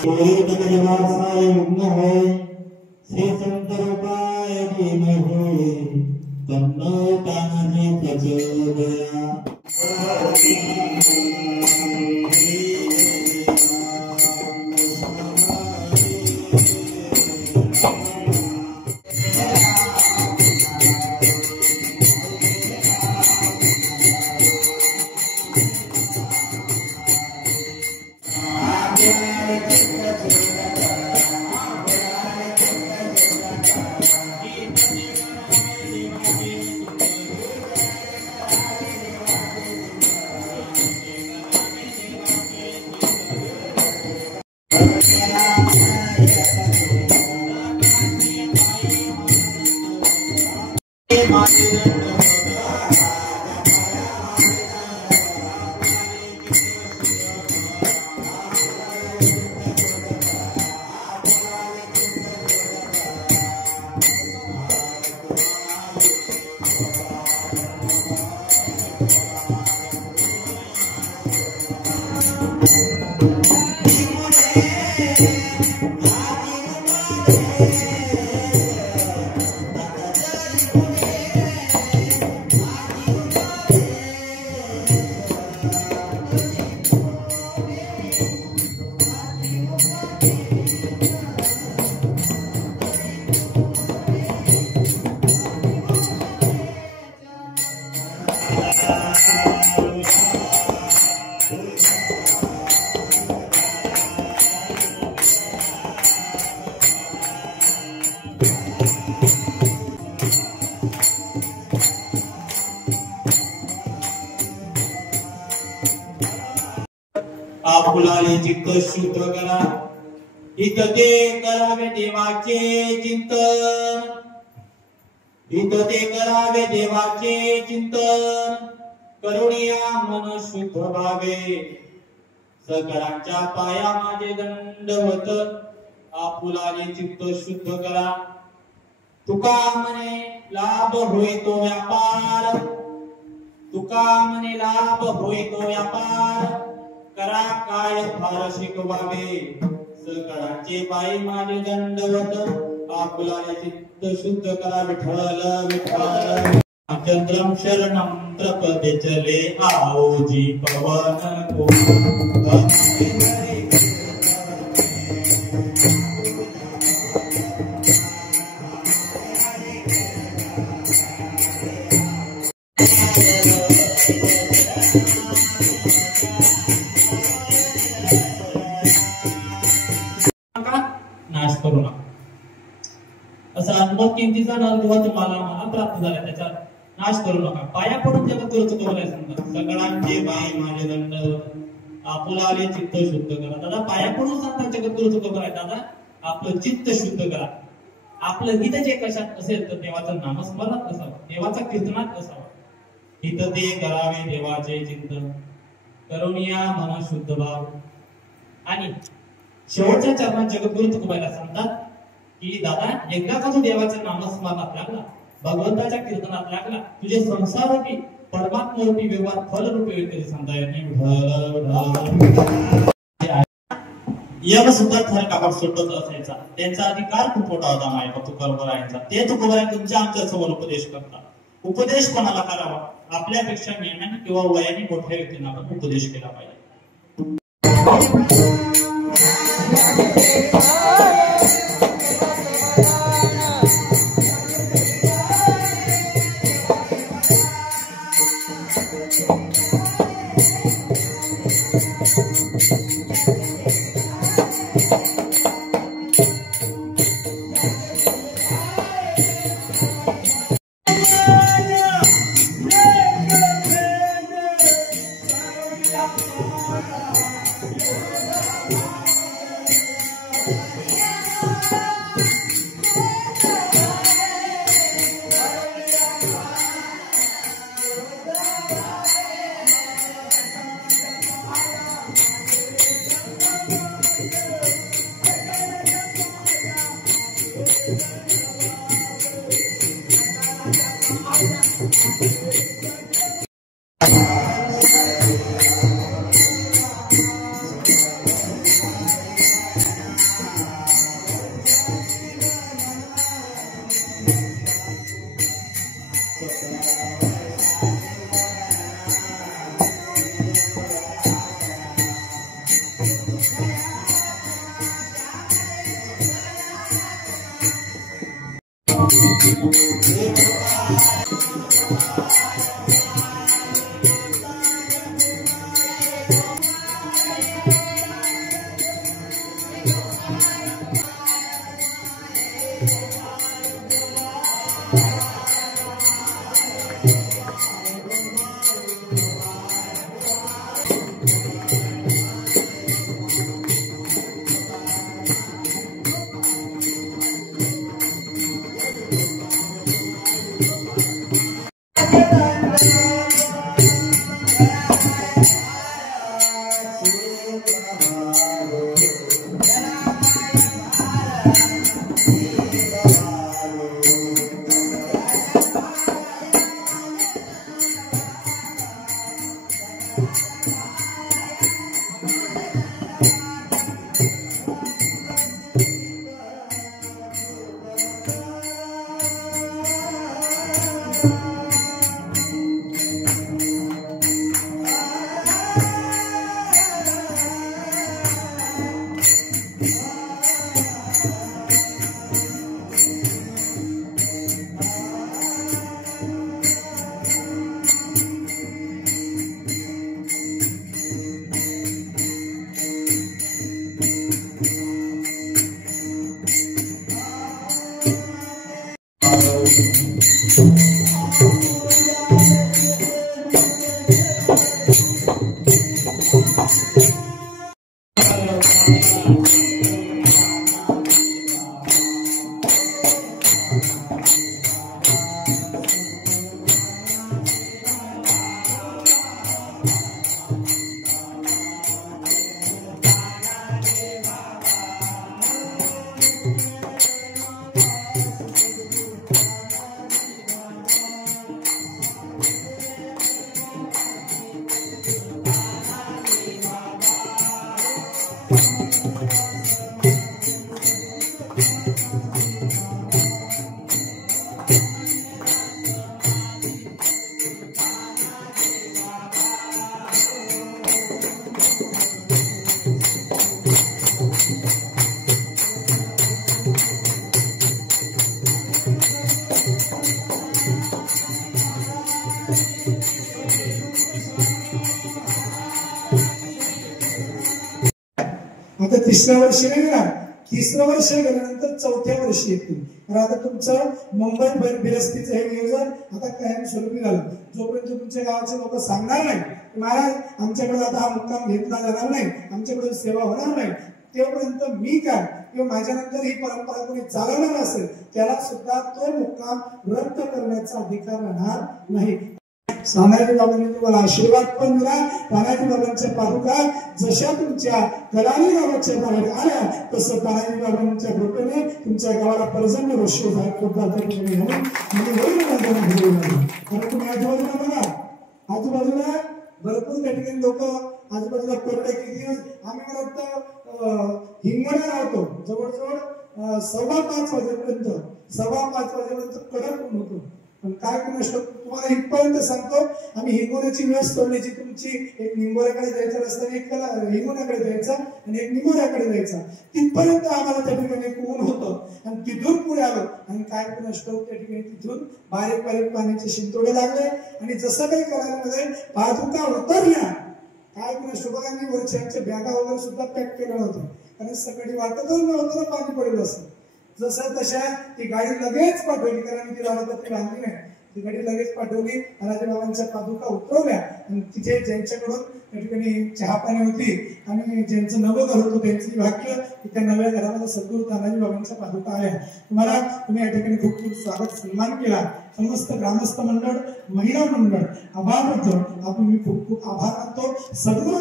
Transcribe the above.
श्री संत रूपाय धीमहि तन्नो तान्हे प्रचोदयात्। आपुलाले चित्त शुद्ध करा, इथं ते करावे देवाचे चिंतन, इथं ते करावे देवाचे चिंतन, करुणिया मन शुद्ध व्हावे, सकळांच्या पाया माझे दंडवत, आपुलाले चित्त शुद्ध करा। तुका म्हणे लाभ होय तो व्यापार, तुका म्हणे लाभ होय तो व्यापार, करा काय फार शिकवावे, सकळांचे पाय माझे दंडवत, आपुलाले चित्त शुद्ध करा। विठ्ठल विठ्ठल चंद्रम शरणम प्रपदे चले आओजी पवन को नाश करू नका असा अनुभव किंतीचा अनुभव तुम्हाला मला प्राप्त झाला, त्याचा नाश करू नका। पाया पडून जगत गुरु चुकवलाय समजा, सकळांचे पाय माझे दंड, आपुलाले चित्त शुद्ध करा। दादा पाया पडून सांगता जगत गुरु चुकवलाय, दादा आपलं चित्त शुद्ध करा। आपलं हित जे कशात असेल तर देवाचं नामस्मरणात असावं, देवाचा कीर्तनात असावं। हित ते करावे देवाचे चिंतन, करुणिया मन शुद्ध भाव। आणि शेवटच्या चरणात जगद्गुरु तुकोबाला सांगतात की दादा एकदा का तू देवाच्या नामस्मरणात लागला, भगवंताच्या कीर्तनात लागला, तुझे संसाररूपी परमात्मरूपी व्यवहार फलरूपी होईल सांगता येत नाही। यम सुद्धा थर कापड सुटत असायचा, त्यांचा अधिकार खूप मोठा होता मायबा तुकोबारायांचा। ते तुकोबाराय तुमच्या आमच्या समोर उपदेश करतात। उपदेश कोणाला करावा? आपल्यापेक्षा ज्ञानाने किंवा वयाने मोठ्या व्यक्तींना आपण उपदेश केला पाहिजे। आता तिसऱ्या वर्षी नाही येणार, तिसरं वर्ष गेल्यानंतर चौथ्या वर्षी येतील. तर आता तुमचं मुंबई बिरस्तीचं हे नियोजन आता कायमस्वरूपी झालं. जोपर्यंत तुमच्या गावाचे लोक सांगणार नाही महाराज आमच्याकडे आता हा मुक्काम घेतला जाणार नाही, आमच्याकडे सेवा होणार नाही, तेव्हापर्यंत मी काय किंवा माझ्यानंतर ही परंपरा कोणी चालवणार असेल त्याला सुद्धा तो मुक्काम रद्द करण्याचा अधिकार राहणार नाही. तानाजी बाबांनी तुम्हाला आशीर्वाद पण दिला. तानाजी बाबांच्या पादुका जशा तुमच्या कलानी गावाच्या बाहेर आल्या तसं तानाजी बाबांच्या कृपेने तुमच्या गावाला पर्जन्य वर्ष आजूबाजूला बघा, आजूबाजूला भरपूर त्या ठिकाणी लोक आजूबाजूला कोरडे किती दिवस आम्ही मला वाटतं हिंगणा राहतो जवळजवळ 5:15 वाजेपर्यंत कडक ऊन होतो. पण काय करू शकतो तुम्हाला इथपर्यंत सांगतो, आम्ही हिंगोल्याची वेळ सोडण्याची तुमची एक निंबोऱ्याकडे जायचा रस्ता, एक हिंगोल्याकडे जायचा आणि एक निंबोऱ्याकडे जायचा, तिथपर्यंत आम्हाला त्या ठिकाणी एक ऊन होतं आणि तिथून पुढे आलो आणि काय करू शकतो त्या ठिकाणी तिथून बारीक बारीक पाण्याचे शिंतोडे लागले आणि जसं काही कलांमध्ये पादुका उतरल्या काय करू शकतो बघा मी वरच्या बॅगा वगैरे सुद्धा पॅक केलं होतं कारण सकाळी वाटतच नव्हतं पाणी पडलं असं. जसं तशा ती गाडी लगेच पाठवली कारण ती राहत बांधली नाही, ती गाडी लगेच पाठवली. तानाजी बाबांच्या पादुका उतरवल्या आणि तिथे ज्यांच्याकडून त्या ठिकाणी चहा पाणी होती आणि ज्यांचं नवं घर होतं त्यांची भाग्य त्या नव्या घरामध्ये सद्गुरू तानाजी बाबांच्या पादुका आल्या. तुम्ही या ठिकाणी खूप खूप स्वागत सन्मान केला. समस्त ग्रामस्थ मंडळ महिला मंडळ आभार मानतो. आपण मी खूप खूप आभार मानतो. सद्गुरू